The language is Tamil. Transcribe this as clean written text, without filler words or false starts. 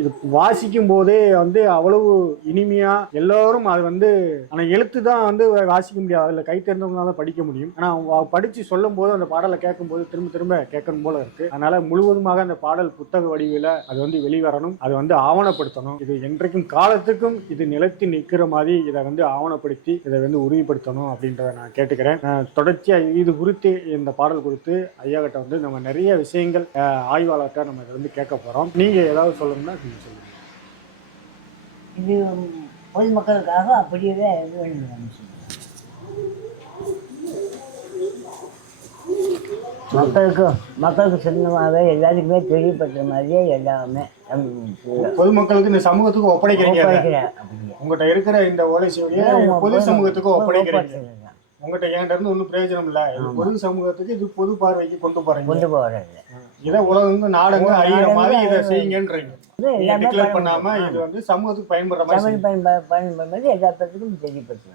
இது வாசிக்கும் போதே வந்து அவ்வளவு இனிமையா எல்லாரும் அது வந்து, ஆனா எழுத்து தான் வந்து வாசிக்க முடியாது, அதுல கை தெரிந்தவங்களால படிக்க முடியும். ஆனா அவங்க படிச்சு சொல்லும் போது அந்த பாடலை கேட்கும் போது திரும்ப திரும்ப கேட்கணும் போல இருக்கு. அதனால முழுவதுமாக அந்த பாடல் புத்தக வடிவில அது வந்து வெளிவரணும், அது வந்து ஆவணப்படுத்தணும். இது என்றைக்கும் காலத்துக்கும் இது நிலைத்து நிற்கிற மாதிரி இதை வந்து ஆவணப்படுத்தி இதை வந்து உறுதிப்படுத்தணும் அப்படின்றத நான் கேட்டுக்கிறேன். தொடர்ச்சியா இது குறித்து, இந்த பாடல் குறித்து ஐயா கிட்ட வந்து நம்ம நிறைய விஷயங்கள் ஆய்வாளர்கிட்ட நம்ம இதை வந்து கேட்க போறோம். நீங்க ஏதாவது சொல்லணும்னா நீங்க சொல்லுங்க. இது பொதுமக்களுக்காக அப்படியே வேண்டும். மக்களுக்கு சொந்தமாகவே எல்லாருக்குமே தெரியப்பட்ட மாதிரியே எல்லாமே பொதுமக்களுக்கு இந்த சமூகத்துக்கு ஒப்படைக்கிறீங்க. உங்கள்கிட்ட இருக்கிற இந்த ஓலை சுவடியை பொது சமூகத்துக்கு ஒப்படைக்கிறீங்க. உங்கள்கிட்ட என்கிட்ட இருந்து ஒன்றும் பிரயோஜனம் இல்லை, பொது சமூகத்துக்கு இது பொது பார்வைக்கு கொண்டு போறீங்க. இதை உலகம் நாடங்க அறிகிற மாதிரி இதை செய்யுங்கன்றீங்க. டிக்ளேர் பண்ணாம இது வந்து சமூகத்துக்கு பயன்படுற மாதிரி பயன்படுற மாதிரி எல்லா பேருக்கும் தெரியப்படுத்துவாங்க.